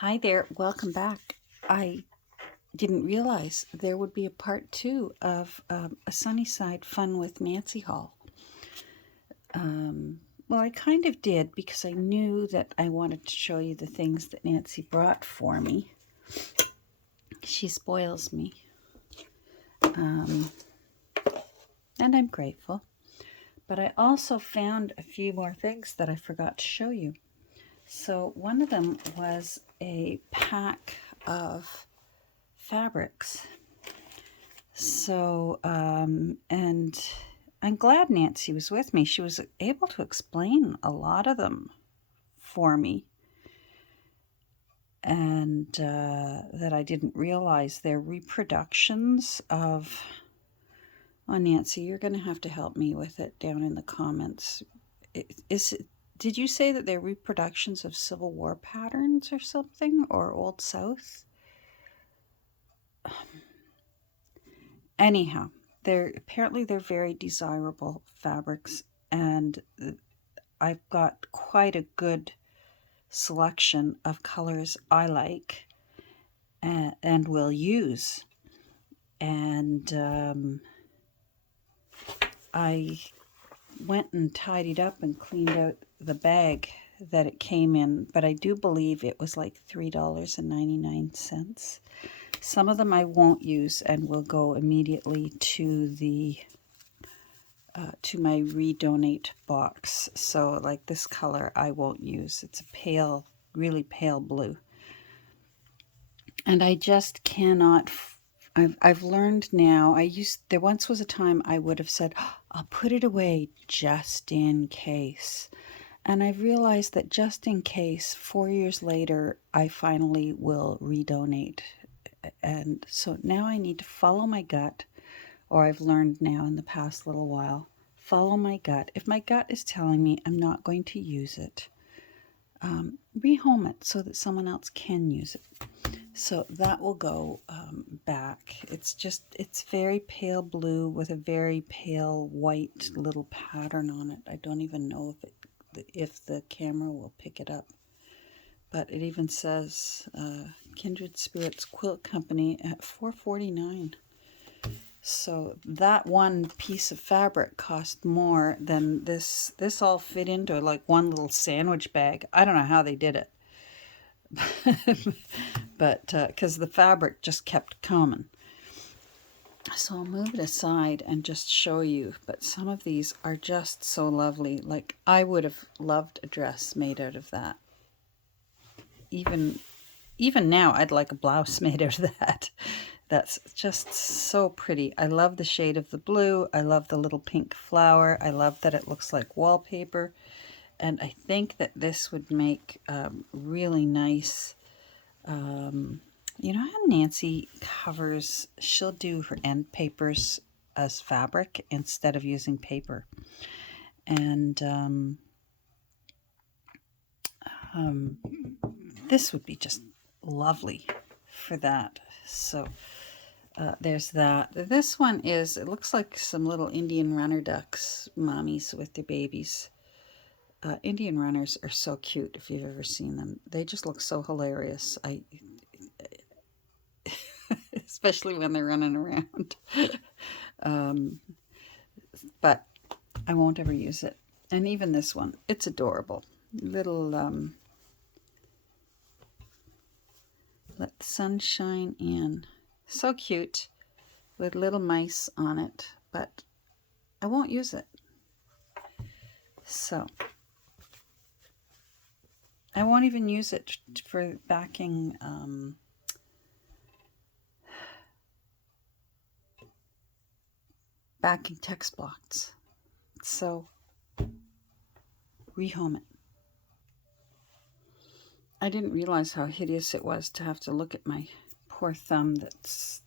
Hi there, welcome back. I didn't realize there would be a part two of a Sunnyside Fun with Nancy haul. Well, I kind of did because I knew that I wanted to show you the things that Nancy brought for me. She spoils me, and I'm grateful. But I also found a few more things that I forgot to show you. So one of them was a pack of fabrics. So, and I'm glad Nancy was with me. She was able to explain a lot of them for me, and that I didn't realize they're reproductions of. Oh, Nancy, you're going to have to help me with it down in the comments. Did you say that they're reproductions of Civil War patterns or something, or Old South? Anyhow, they're very desirable fabrics, and I've got quite a good selection of colors I like and will use. And I went and tidied up and cleaned out the bag that it came in, but I do believe it was like $3.99. Some of them I won't use and will go immediately to the to my redonate box. So like this color I won't use. It's a pale, really pale blue. And I just cannot, I've learned now, there once was a time I would have said, "Oh, I'll put it away just in case." And I've realized that just in case, 4 years later, I finally will redonate. And so now I need to follow my gut, or I've learned now in the past little while, follow my gut. If my gut is telling me I'm not going to use it, rehome it so that someone else can use it. So that will go back. It's very pale blue with a very pale white little pattern on it. I don't even know if the camera will pick it up. But it even says Kindred Spirits Quilt Company at $4.49. So that one piece of fabric cost more than this. This all fit into like one little sandwich bag. I don't know how they did it. But because the fabric just kept coming. So I'll move it aside and just show you. But some of these are just so lovely. Like I would have loved a dress made out of that. Even now, I'd like a blouse made out of that. That's just so pretty. I love the shade of the blue. I love the little pink flower. I love that it looks like wallpaper. And I think that this would make really nice. You know how Nancy covers, she'll do her end papers as fabric instead of using paper. And this would be just lovely for that. So there's that. This one it looks like some little Indian runner ducks, mommies with their babies. Indian runners are so cute if you've ever seen them. They just look so hilarious. Especially when they're running around. But I won't ever use it. And even this one, it's adorable. Little let the sun shine in. So cute with little mice on it, but I won't use it. So I won't even use it for backing backing text blocks. So rehome it. I didn't realize how hideous it was to have to look at my poor thumb. That's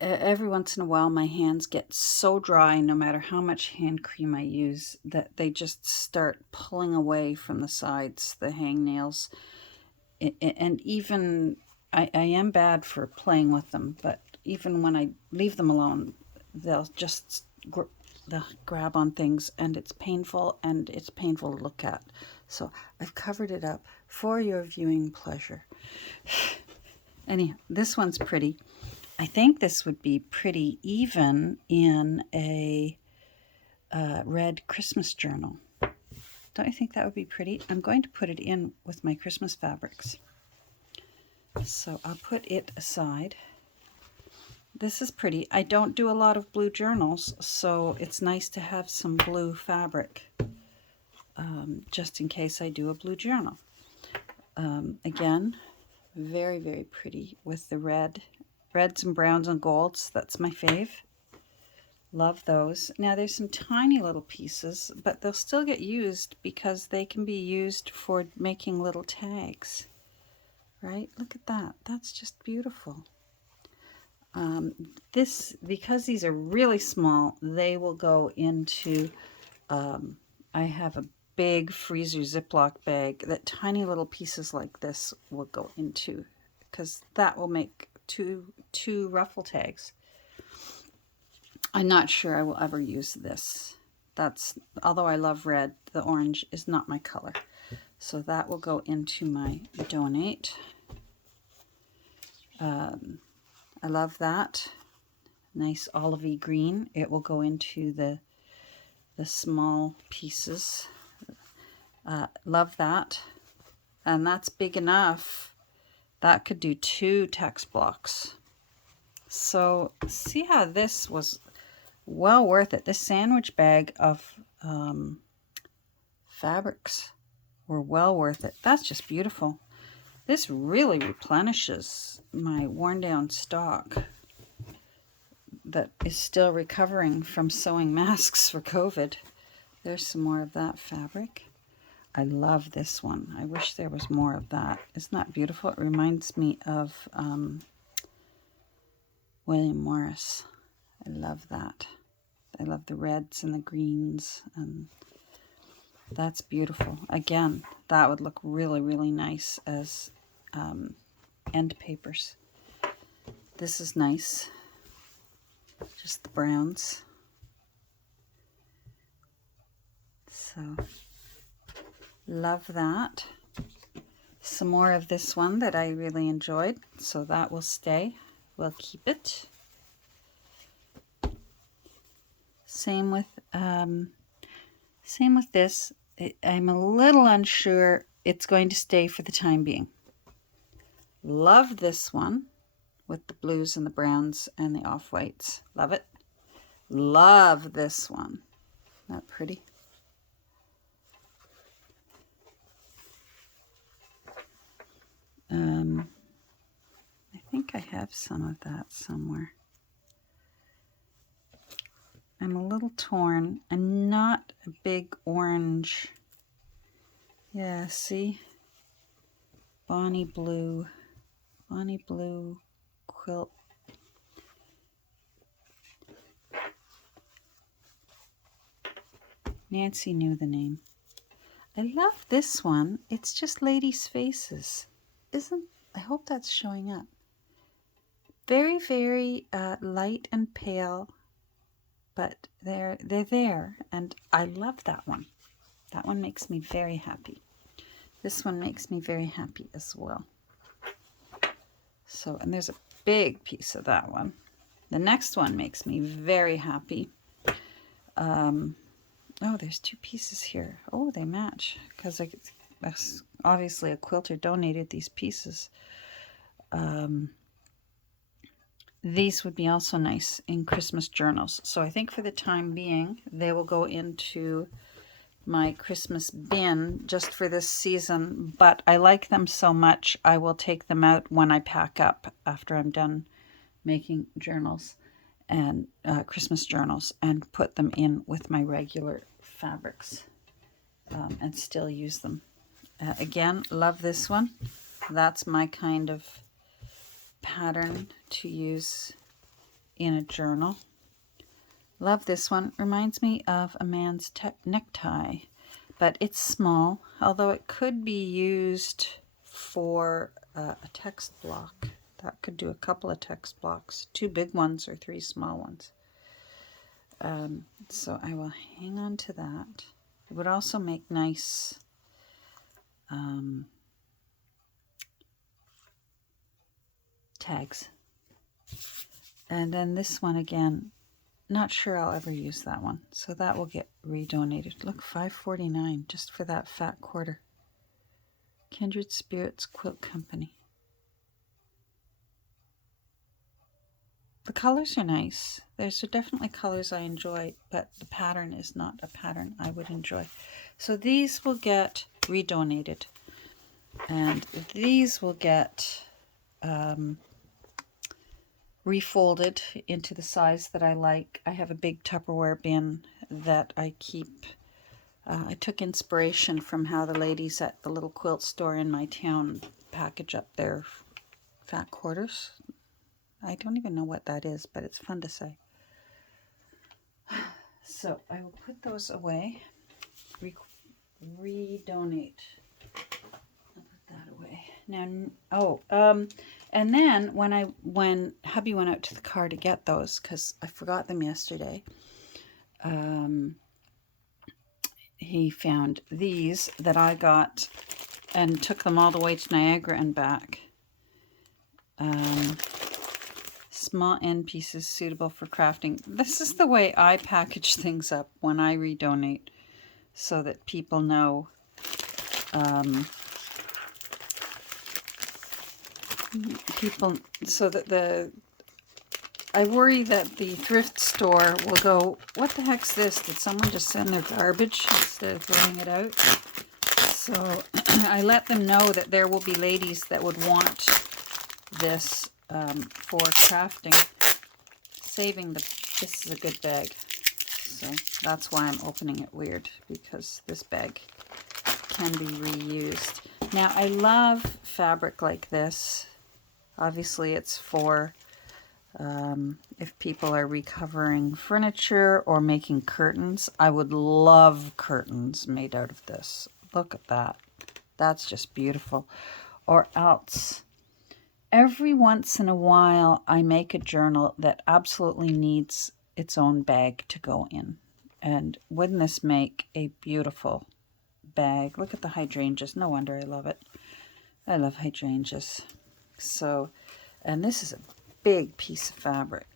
every once in a while my hands get so dry, no matter how much hand cream I use, that they just start pulling away from the sides, the hangnails. And even I am bad for playing with them, but even when I leave them alone, they'll just the grab on things, and it's painful to look at. So I've covered it up for your viewing pleasure. Anyhow, this one's pretty. I think this would be pretty even in a red Christmas journal. Don't you think that would be pretty? I'm going to put it in with my Christmas fabrics. So I'll put it aside. This is pretty. I don't do a lot of blue journals, so it's nice to have some blue fabric just in case I do a blue journal. Again, very, very pretty with the reds and browns and golds. That's my fave. Love those. Now there's some tiny little pieces, but they'll still get used because they can be used for making little tags. Right? Look at that. That's just beautiful. Because these are really small, they will go into, I have a big freezer Ziploc bag that tiny little pieces like this will go into, because that will make two ruffle tags. I'm not sure I will ever use this. Although I love red, the orange is not my color. So that will go into my donate. I love that. Nice olivey green. It will go into the small pieces. Love that. And that's big enough. That could do 2 text blocks. So see how this was well worth it. This sandwich bag of fabrics were well worth it. That's just beautiful. This really replenishes my worn down stock that is still recovering from sewing masks for COVID. There's some more of that fabric. I love this one. I wish there was more of that. Isn't that beautiful? It reminds me of William Morris. I love that. I love the reds and the greens, and that's beautiful. Again, that would look really, really nice as end papers. This is nice. Just the browns. So, love that. Some more of this one that I really enjoyed, so that will stay. We'll keep it. Same with this. I'm a little unsure. It's going to stay for the time being. Love this one with the blues and the browns and the off-whites. Love it. Love this one. Isn't that pretty? I think I have some of that somewhere. I'm a little torn, and not a big orange. Yeah, see? Bonnie blue quilt. Nancy knew the name. I love this one. It's just ladies' faces. I hope that's showing up. Very, very light and pale, but they're there, and I love that one. That one makes me very happy. This one makes me very happy as well. So, and there's a big piece of that one. The next one makes me very happy. Oh, there's 2 pieces here. Oh, they match, because obviously a quilter donated these pieces. These would be also nice in Christmas journals. So I think for the time being, they will go into my Christmas bin just for this season, but I like them so much I will take them out when I pack up after I'm done making journals and Christmas journals, and put them in with my regular fabrics and still use them. Again, love this one. That's my kind of pattern to use in a journal. Love this one. Reminds me of a man's necktie, but it's small, although it could be used for a text block. That could do a couple of text blocks, 2 big ones or 3 small ones. So I will hang on to that. It would also make nice tags. And then this one again, not sure I'll ever use that one. So that will get redonated. Look, $5.49 just for that fat quarter. Kindred Spirits Quilt Company. The colors are nice. There's definitely colors I enjoy, but the pattern is not a pattern I would enjoy. So these will get redonated. And these will get refolded into the size that I like. I have a big Tupperware bin that I keep. I took inspiration from how the ladies at the little quilt store in my town package up their fat quarters. I don't even know what that is, but it's fun to say. So I will put those away. Redonate. I'll put that away. Now, and then when hubby went out to the car to get those, because I forgot them yesterday, he found these that I got and took them all the way to Niagara and back. Small end pieces suitable for crafting. This is the way I package things up when I redonate, so that people know. So that I worry that the thrift store will go, what the heck's this? Did someone just send their garbage instead of throwing it out? So I let them know that there will be ladies that would want this for crafting. This is a good bag. So that's why I'm opening it weird, because this bag can be reused. Now I love fabric like this. Obviously it's for if people are recovering furniture or making curtains. I would love curtains made out of this. Look at that. That's just beautiful. Or else, every once in a while, I make a journal that absolutely needs its own bag to go in. And wouldn't this make a beautiful bag? Look at the hydrangeas. No wonder I love it. I love hydrangeas. So, and this is a big piece of fabric.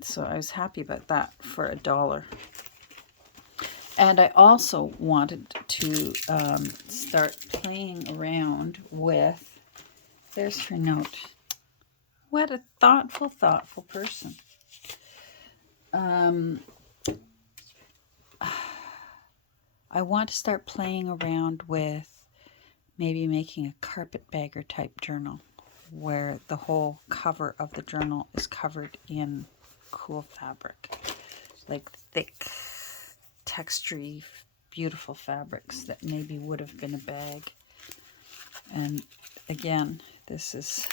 So I was happy about that for $1. And I also wanted to start playing around with, there's her note. What a thoughtful person. I want to start playing around with maybe making a carpetbagger type journal, where the whole cover of the journal is covered in cool fabric, like thick, textury, beautiful fabrics that maybe would have been a bag. And again, this is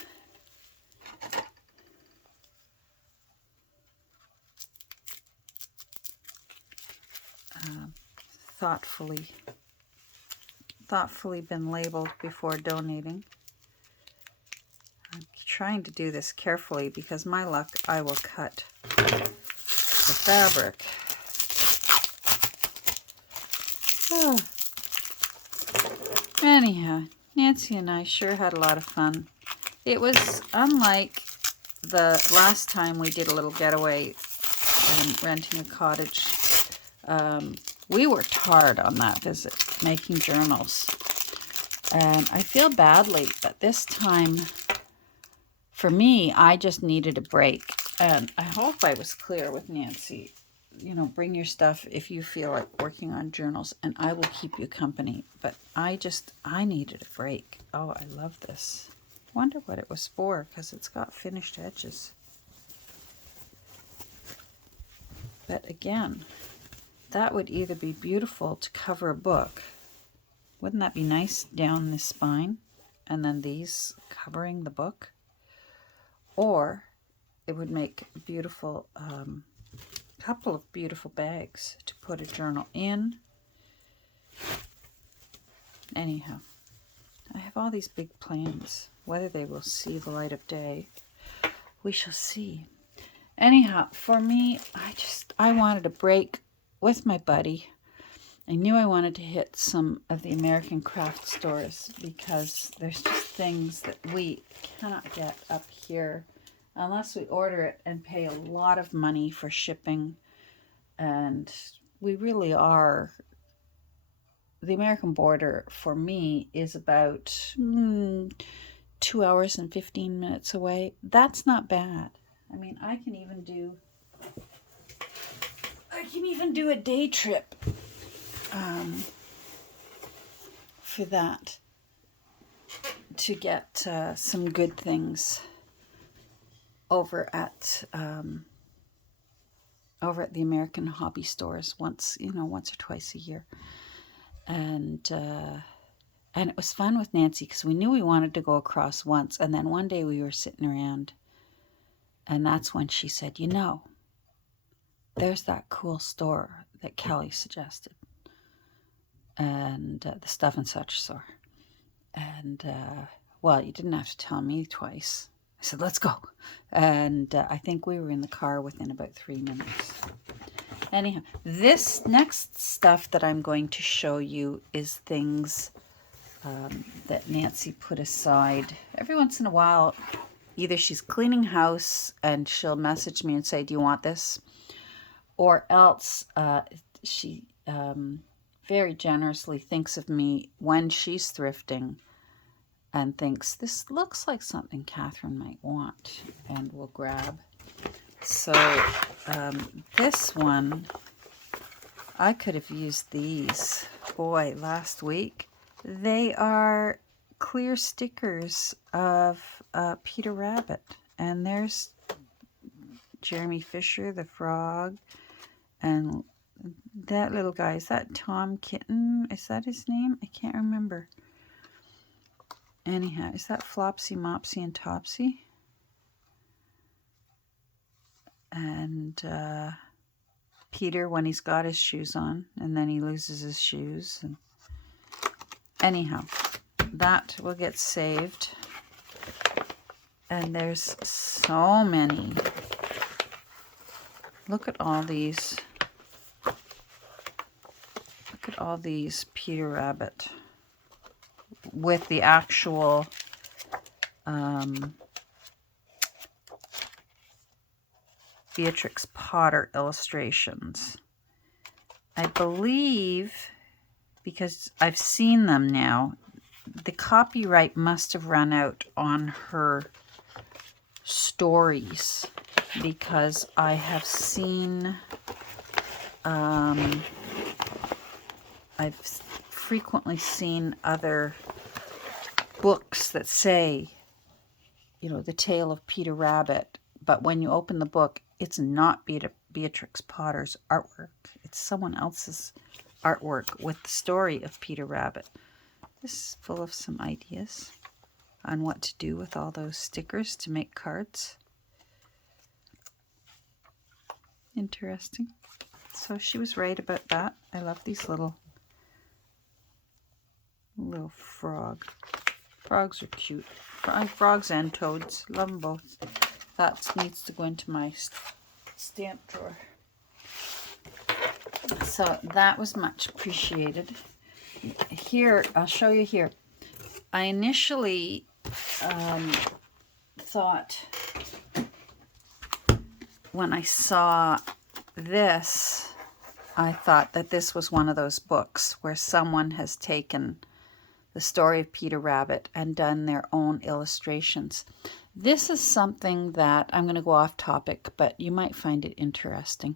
thoughtfully been labeled before donating. I'm trying to do this carefully because my luck, I will cut the fabric. Oh. Anyhow, Nancy and I sure had a lot of fun. It was unlike the last time we did a little getaway and renting a cottage. We worked hard on that visit, making journals. And I feel badly, but this time, for me, I just needed a break. And I hope I was clear with Nancy. You know, bring your stuff if you feel like working on journals, and I will keep you company. But I needed a break. Oh, I love this. Wonder what it was for, because it's got finished edges. But again, that would either be beautiful to cover a book. Wouldn't that be nice down the spine? And then these covering the book. Or it would make a beautiful, couple of beautiful bags to put a journal in. Anyhow, I have all these big plans. Whether they will see the light of day, we shall see. Anyhow, for me, I wanted a break with my buddy. I knew I wanted to hit some of the American craft stores because there's just things that we cannot get up here unless we order it and pay a lot of money for shipping. And we really are, the American border for me is about 2 hours and 15 minutes away. That's not bad. I mean, I can even do a day trip for that to get some good things over at the American hobby stores once or twice a year. And it was fun with Nancy because we knew we wanted to go across once, and then one day we were sitting around, and that's when she said, there's that cool store that Kelly suggested, and the Stuff and Such store. And, well, you didn't have to tell me twice. I said, let's go. And I think we were in the car within about 3 minutes. Anyhow, this next stuff that I'm going to show you is things that Nancy put aside. Every once in a while, either she's cleaning house and she'll message me and say, do you want this? Or else she very generously thinks of me when she's thrifting and thinks, this looks like something Catherine might want, and will grab. So this one, I could have used these, boy, last week. They are clear stickers of Peter Rabbit. And there's Jeremy Fisher, the frog, and that little guy. Is that Tom Kitten? Is that his name? I can't remember. Anyhow, is that Flopsy, Mopsy, and Topsy? And Peter when he's got his shoes on, and then he loses his shoes. And anyhow, that will get saved. And there's so many. Look at all these. Look at all these Peter Rabbit with the actual Beatrix Potter illustrations. I believe, because I've seen them now, the copyright must have run out on her stories, because I have seen, I've frequently seen other books that say, the tale of Peter Rabbit, but when you open the book, it's not Beatrix Potter's artwork. It's someone else's artwork with the story of Peter Rabbit. This is full of some ideas on what to do with all those stickers to make cards. Interesting. So she was right about that. I love these little frog. Frogs are cute. Frogs and toads. Love them both. That needs to go into my stamp drawer. So that was much appreciated. Here, I'll show you here. I initially thought, when I saw this, I thought that this was one of those books where someone has taken the story of Peter Rabbit and done their own illustrations. This is something that, I'm going to go off topic, but you might find it interesting,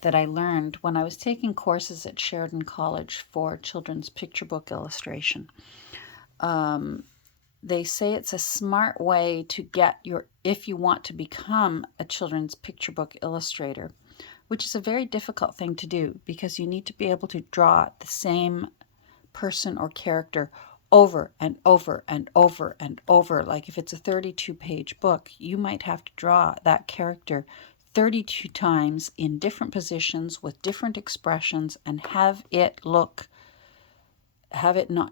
that I learned when I was taking courses at Sheridan College for children's picture book illustration. They say it's a smart way to get if you want to become a children's picture book illustrator, which is a very difficult thing to do because you need to be able to draw the same person or character over and over and over and over. Like if it's a 32-page book, you might have to draw that character 32 times in different positions with different expressions and have it not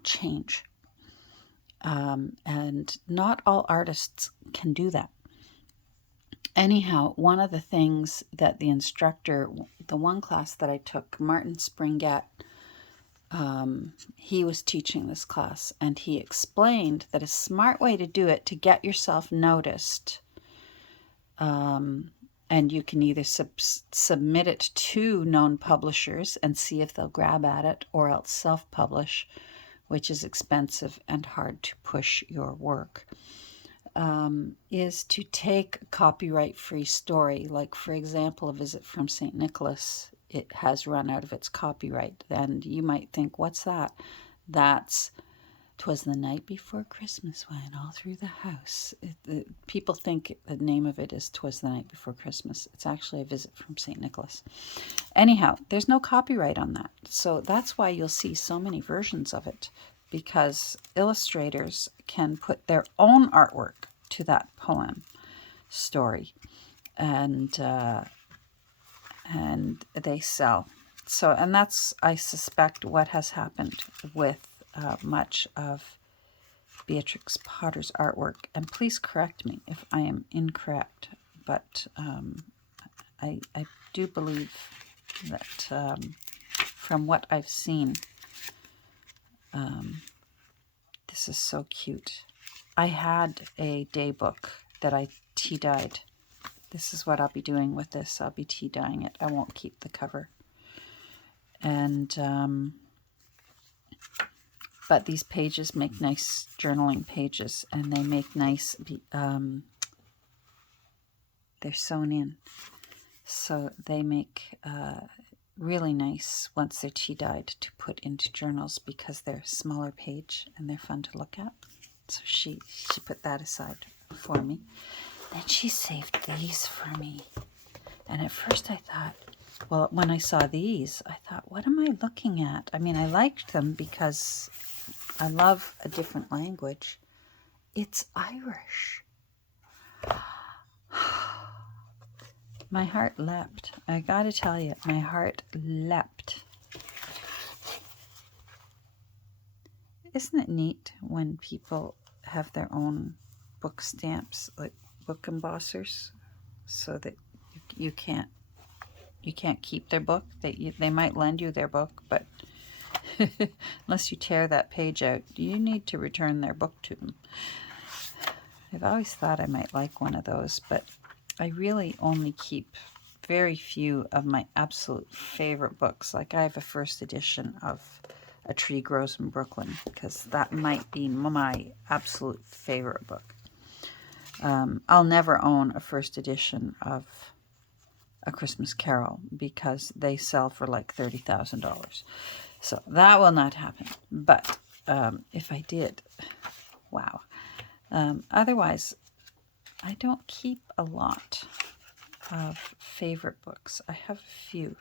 change. And not all artists can do that. anyhow, one of the things that the instructor, the one class that I took, Martin Springett, he was teaching this class, and he explained that a smart way to do it to get yourself noticed, and you can either submit it to known publishers and see if they'll grab at it, or else self-publish, which is expensive and hard to push your work, is to take a copyright-free story. Like, for example, A Visit from St. Nicholas. It has run out of its copyright. And you might think, what's that? That's 'Twas the Night Before Christmas Went All Through the House. People think the name of it is 'Twas the Night Before Christmas. It's actually A Visit from St. Nicholas. Anyhow, there's no copyright on that. So that's why you'll see so many versions of it, because illustrators can put their own artwork to that poem story, and they sell. So, and that's, I suspect, what has happened with much of Beatrix Potter's artwork. And please correct me if I am incorrect, but I do believe that from what I've seen, this is so cute. I had a day book that I tea dyed. This is what I'll be doing with this. I'll be tea dyeing it. I won't keep the cover. And but these pages make nice journaling pages, and they make nice, they're sewn in. So they make really nice, once they're tea dyed, to put into journals, because they're a smaller page and they're fun to look at. So she put that aside for me. Then she saved these for me. And at first I thought, well, when I saw these, I thought, what am I looking at? I mean, I liked them because I love a different language. It's Irish. My heart leapt. I gotta tell you, my heart leapt. Isn't it neat when people have their own book stamps, like book embossers, so that you can't keep their book? They might lend you their book, but unless you tear that page out, you need to return their book to them. I've always thought I might like one of those, but I really only keep very few of my absolute favorite books. Like, I have a first edition of A Tree Grows in Brooklyn, because that might be my absolute favorite book. I'll never own a first edition of A Christmas Carol, because they sell for like $30,000. So that will not happen. But if I did, wow. Otherwise, I don't keep a lot of favorite books. I have a few.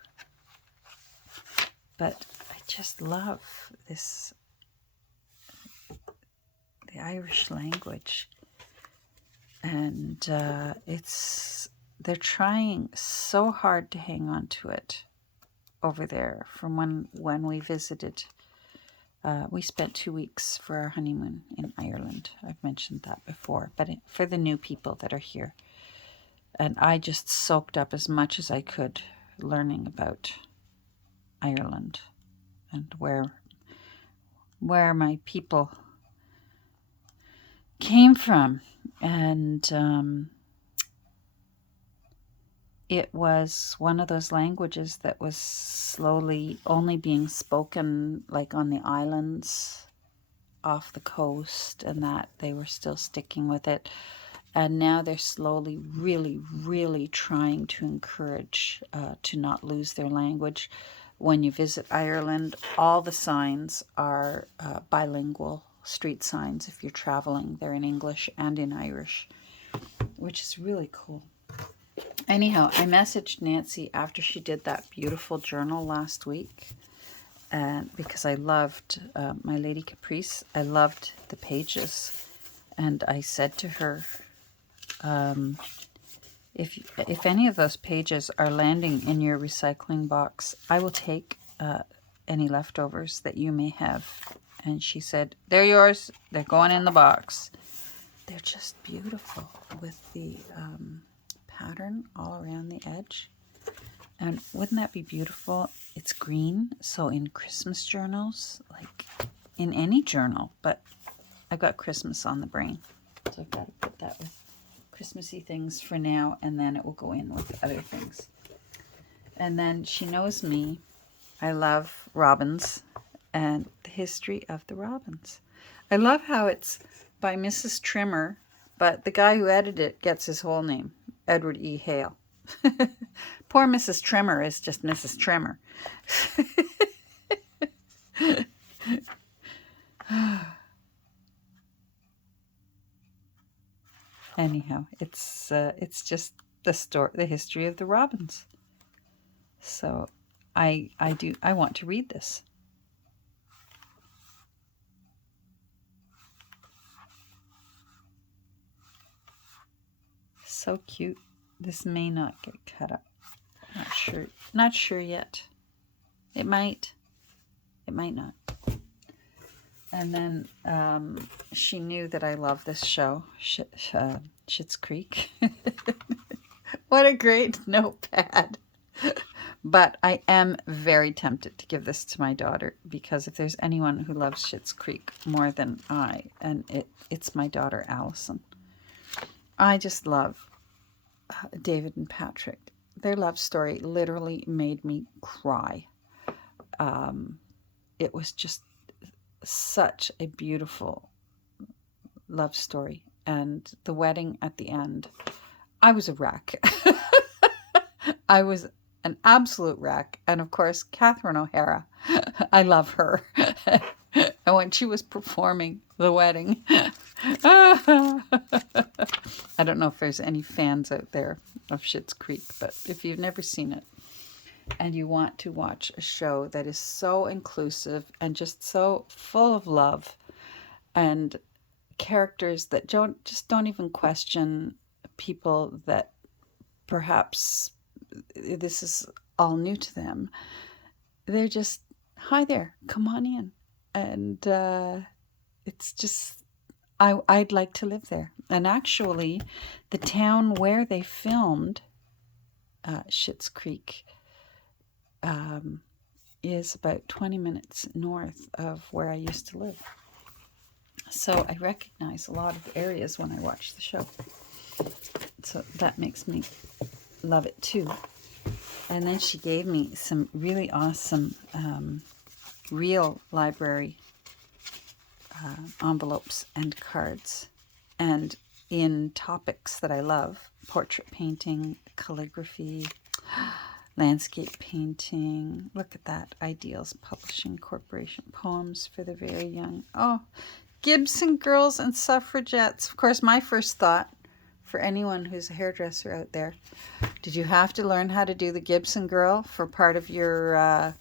But I just love this, the Irish language. And they're trying so hard to hang on to it over there from when we visited. We spent 2 weeks for our honeymoon in Ireland. I've mentioned that before, but for the new people that are here. And I just soaked up as much as I could learning about Ireland and where my people came from. And it was one of those languages that was slowly only being spoken, like on the islands off the coast, and that they were still sticking with it. And now they're slowly really, really trying to encourage to not lose their language. When you visit Ireland, all the signs are bilingual street signs. If you're traveling, they're in English and in Irish, which is really cool. Anyhow, I messaged Nancy after she did that beautiful journal last week, and because I loved My Lady Caprice, I loved the pages, and I said to her, if any of those pages are landing in your recycling box, I will take any leftovers that you may have. And she said, they're yours, they're going in the box. They're just beautiful with the pattern all around the edge. And wouldn't that be beautiful? It's green, so in Christmas journals, like in any journal, but I've got Christmas on the brain. So I've got to put that with Christmassy things for now, and then it will go in with other things. And then she knows me. I love robins and the history of the robins. I love how it's by Mrs. Trimmer, but the guy who edited it gets his whole name, Edward E. Hale. Poor Mrs. Trimmer is just Mrs. Trimmer. Anyhow, it's just the history of the robins. So I want to read this. So cute. This may not get cut up. Not sure yet. It might. It might not. And then she knew that I love this show, Schitt's Creek. What a great notepad. But I am very tempted to give this to my daughter, because if there's anyone who loves Schitt's Creek more than I, and it's my daughter Allison. I just love David and Patrick. Their love story literally made me cry. It was just such a beautiful love story. And the wedding at the end, I was a wreck. I was an absolute wreck. And of course, Catherine O'Hara, I love her. And when she was performing the wedding, I don't know if there's any fans out there of Schitt's Creek, but if you've never seen it and you want to watch a show that is so inclusive and just so full of love and characters that don't even question people that perhaps this is all new to them. They're just, hi there, come on in. And it's just, I'd like to live there. And actually, the town where they filmed Schitt's Creek is about 20 minutes north of where I used to live. So I recognize a lot of areas when I watch the show. So that makes me love it too. And then she gave me some really awesome real library envelopes and cards. And in topics that I love, portrait painting, calligraphy, landscape painting. Look at that. Ideals Publishing Corporation. Poems for the very young. Oh, Gibson Girls and Suffragettes. Of course, my first thought for anyone who's a hairdresser out there, did you have to learn how to do the Gibson Girl for part of your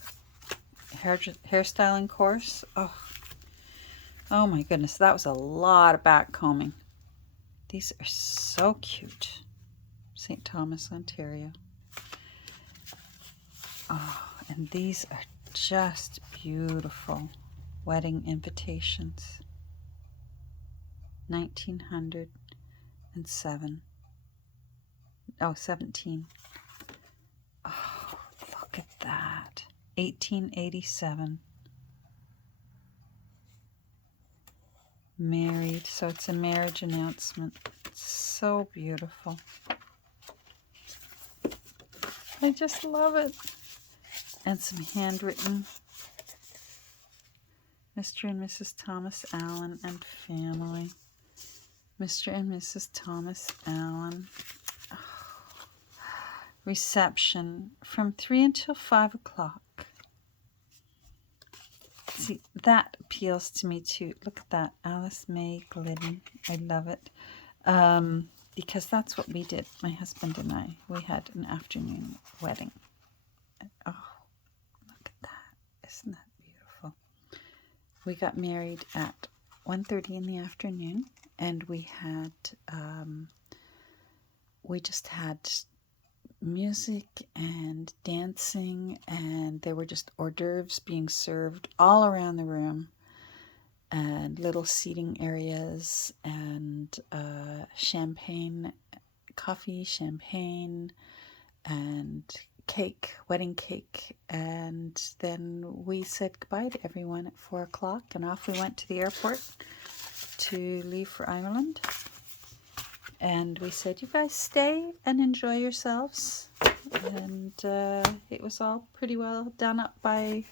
hairstyling course? Oh my goodness, that was a lot of back combing. These are so cute. St. Thomas, Ontario. Oh, and these are just beautiful wedding invitations. 1907. Oh, 17. Oh, look at that. 1887. Married. So it's a marriage announcement. It's so beautiful. I just love it. And some handwritten. Mr. and Mrs. Thomas Allen and family. Mr. and Mrs. Thomas Allen. Oh. Reception from 3 until 5 o'clock. See, that appeals to me too. Look at that. Alice May Glidden. I love it. Because that's what we did, my husband and I. We had an afternoon wedding. Oh, look at that. Isn't that beautiful? We got married at 1:30 in the afternoon, and we just had music and dancing, and there were just hors d'oeuvres being served all around the room, and little seating areas, and champagne coffee, champagne, and cake, wedding cake, and then we said goodbye to everyone at 4 o'clock, and off we went to the airport to leave for Ireland. And we said, you guys stay and enjoy yourselves. And it was all pretty well done up by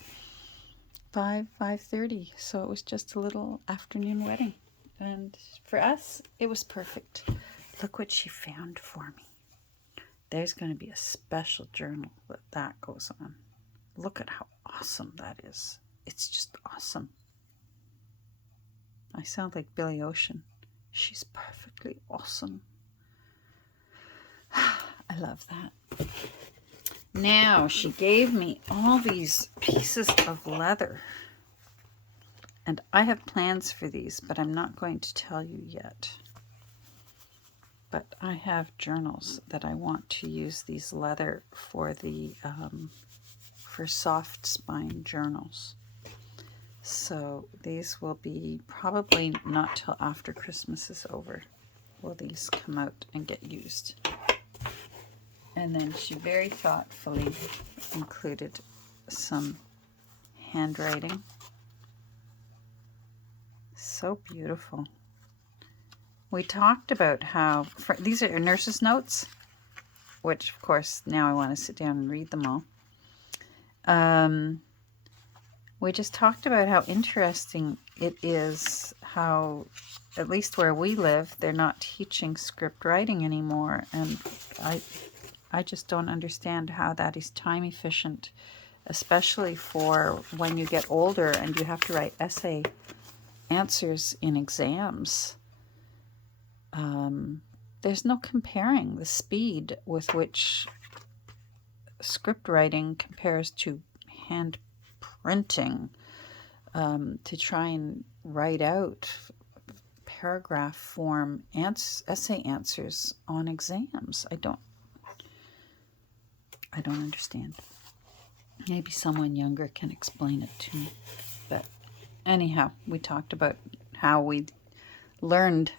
5:30, so it was just a little afternoon wedding. And for us, it was perfect. Look what she found for me. There's going to be a special journal that goes on. Look at how awesome that is. It's just awesome. I sound like Billy Ocean. She's perfectly awesome. I love that. Now, she gave me all these pieces of leather. And I have plans for these, but I'm not going to tell you yet. But I have journals that I want to use these leather for the for soft spine journals. So these will be probably not till after Christmas is over will these come out and get used. And then she very thoughtfully included some handwriting. So beautiful. We talked about how, these are nurse's notes, which of course now I want to sit down and read them all. We just talked about how interesting it is how, at least where we live, they're not teaching script writing anymore. And I just don't understand how that is time efficient, especially for when you get older and you have to write essay answers in exams. There's no comparing the speed with which script writing compares to hand printing, to try and write out paragraph form essay answers on exams. I don't understand. Maybe someone younger can explain it to me. But anyhow, we talked about how we learned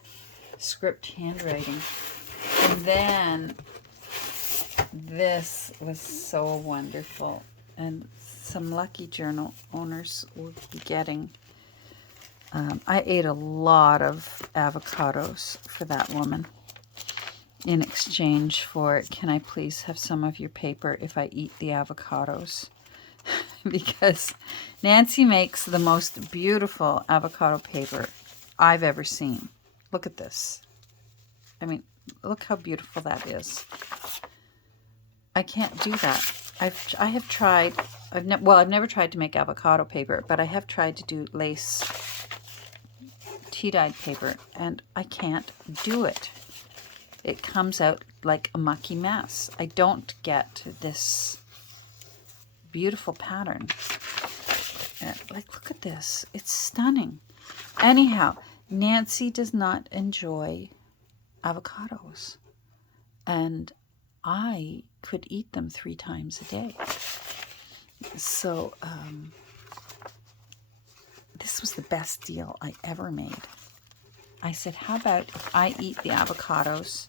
script handwriting. And then this was so wonderful. And some lucky journal owners will be getting. I ate a lot of avocados for that woman in exchange for, can I please have some of your paper if I eat the avocados? Because Nancy makes the most beautiful avocado paper I've ever seen. Look at this. I mean, look how beautiful that is. I can't do that. I have tried. I've never tried to make avocado paper, but I have tried to do lace tea-dyed paper, and I can't do it. It comes out like a mucky mess. I don't get this beautiful pattern. Like, look at this. It's stunning. Anyhow, Nancy does not enjoy avocados, and I could eat them 3 times a day. So this was the best deal I ever made. I said, how about if I eat the avocados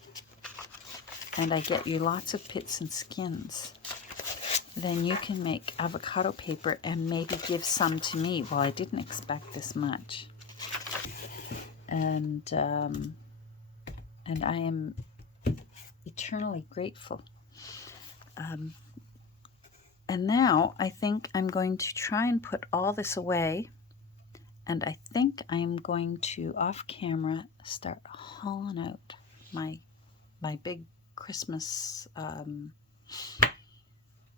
and I get you lots of pits and skins, then you can make avocado paper and maybe give some to me. Well, I didn't expect this much. And I am eternally grateful. And now I think I'm going to try and put all this away. And I think I'm going to, off camera, start hauling out my big Christmas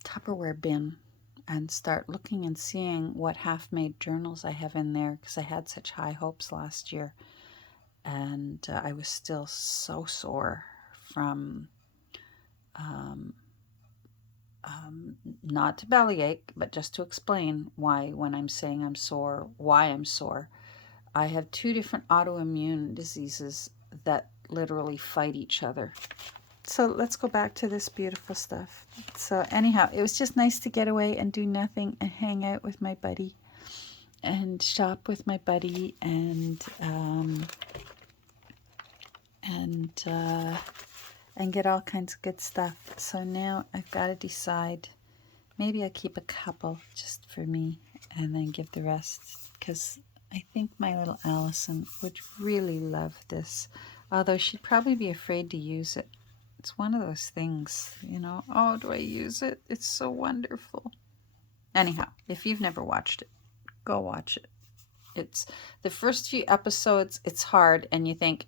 Tupperware bin and start looking and seeing what half-made journals I have in there, because I had such high hopes last year. And I was still so sore from, not to bellyache, but just to explain why, when I'm saying I'm sore, why I'm sore. I have 2 different autoimmune diseases that literally fight each other. So let's go back to this beautiful stuff. So anyhow, it was just nice to get away and do nothing and hang out with my buddy and shop with my buddy and get all kinds of good stuff. So now I've got to decide. Maybe I'll keep a couple just for me and then give the rest, because I think my little Allison would really love this, although she'd probably be afraid to use it. It's one of those things, you know, oh, do I use it? It's so wonderful. Anyhow, if you've never watched it, go watch it. It's the first few episodes, it's hard, and you think,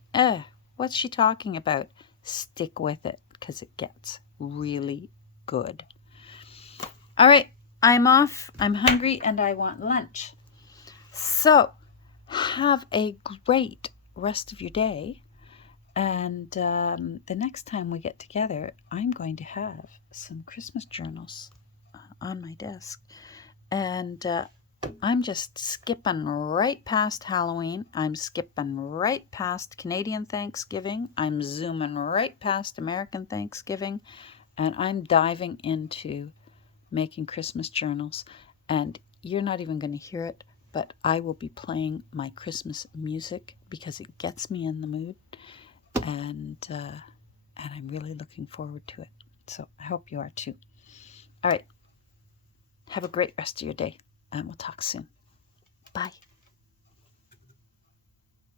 what's she talking about? Stick with it, because it gets really good. All right, I'm off. I'm hungry, and I want lunch. So, have a great rest of your day. And the next time we get together, I'm going to have some Christmas journals on my desk. And I'm just skipping right past Halloween. I'm skipping right past Canadian Thanksgiving. I'm zooming right past American Thanksgiving. And I'm diving into making Christmas journals. And you're not even going to hear it, but I will be playing my Christmas music because it gets me in the mood. And I'm really looking forward to it. So I hope you are too. All right. Have a great rest of your day, and we'll talk soon. Bye.